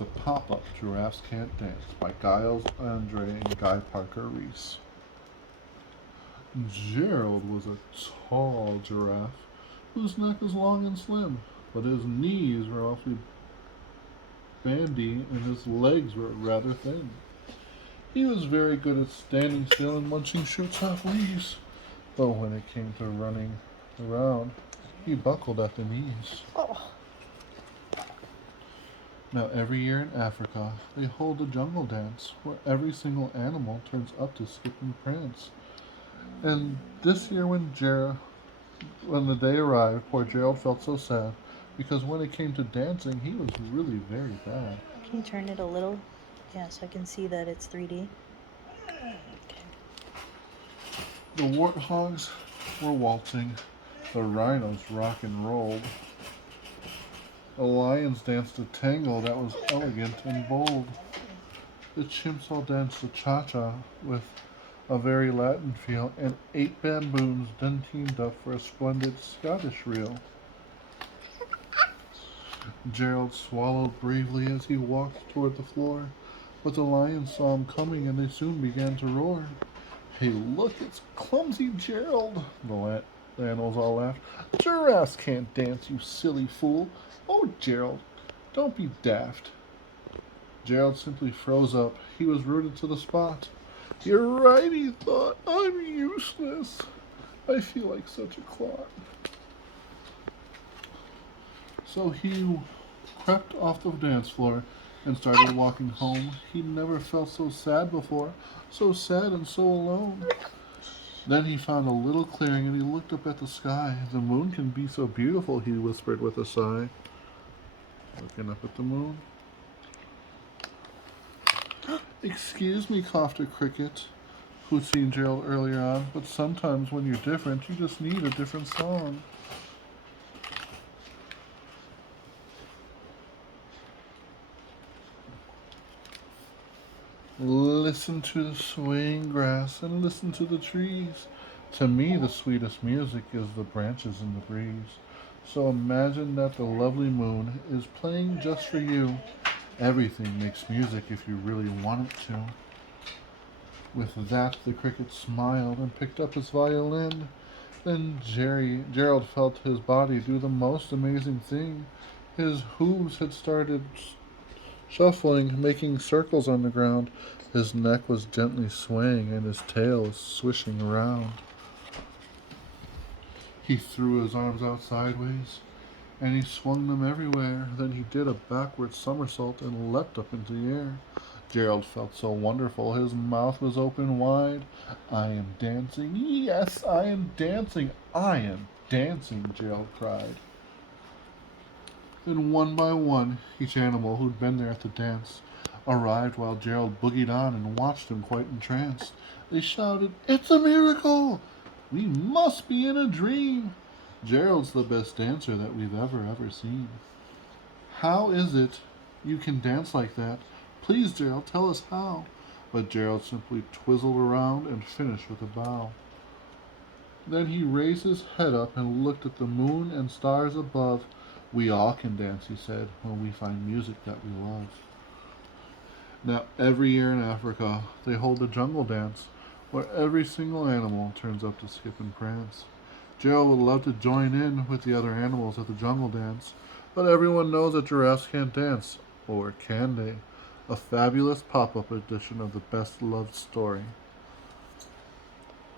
The Pop-Up Giraffes Can't Dance by Giles Andre and Guy Parker Reese. Gerald was a tall giraffe whose neck was long and slim, but his knees were awfully bandy and his legs were rather thin. He was very good at standing still and munching shoots off leaves, but when it came to running around, he buckled at the knees. Oh. Now, every year in Africa, they hold a jungle dance where every single animal turns up to skip and prance. And this year, when the day arrived, poor Gerald felt so sad because when it came to dancing, he was really very bad. Can you turn it a little? Yeah, so I can see that it's 3D. Okay. The warthogs were waltzing, the rhinos rock and rolled, the lions danced a tango that was elegant and bold. The chimps all danced a cha-cha with a very Latin feel, and 8 baboons then teamed up for a splendid Scottish reel. Gerald swallowed bravely as he walked toward the floor, but the lions saw him coming and they soon began to roar. Hey, look, it's clumsy Gerald, the animals all laughed. Giraffes can't dance, you silly fool. Oh, Gerald, don't be daft. Gerald simply froze up. He was rooted to the spot. You're right, he thought. I'm useless. I feel like such a clot. So he crept off the dance floor and started walking home. He never felt so sad before, so sad and so alone. Then he found a little clearing and he looked up at the sky. The moon can be so beautiful, he whispered with a sigh. Looking up at the moon. Excuse me, coughed a cricket, who'd seen Gerald earlier on, but sometimes when you're different, you just need a different song. Listen to the swaying grass and listen to the trees. To me, the sweetest music is the branches in the breeze. So imagine that the lovely moon is playing just for you. Everything makes music if you really want it to. With that, the cricket smiled and picked up his violin. Then Gerald felt his body do the most amazing thing. His hooves had started shuffling, making circles on the ground. His neck was gently swaying and his tail was swishing around. He threw his arms out sideways and he swung them everywhere. Then he did a backward somersault and leapt up into the air. Gerald felt so wonderful, his mouth was open wide. I am dancing, yes, I am dancing, I am dancing, Gerald cried. Then one by one, each animal who'd been there at the dance arrived while Gerald boogied on and watched them quite entranced. They shouted, It's a miracle! We must be in a dream! Gerald's the best dancer that we've ever seen. How is it you can dance like that? Please, Gerald, tell us how. But Gerald simply twizzled around and finished with a bow. Then he raised his head up and looked at the moon and stars above. We all can dance, he said, when we find music that we love. Now, every year in Africa, they hold a jungle dance where every single animal turns up to skip and prance. Gerald would love to join in with the other animals at the jungle dance, but everyone knows that giraffes can't dance, or can they? A fabulous pop-up edition of the best loved story.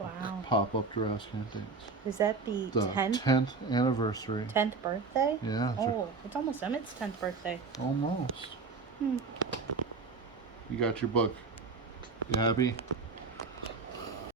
Wow. Pop-up Giraffes Can't Dance. Is that the 10th anniversary. 10th birthday? Yeah. Oh, it's almost Emmett's 10th birthday. Almost. You got your book. You happy?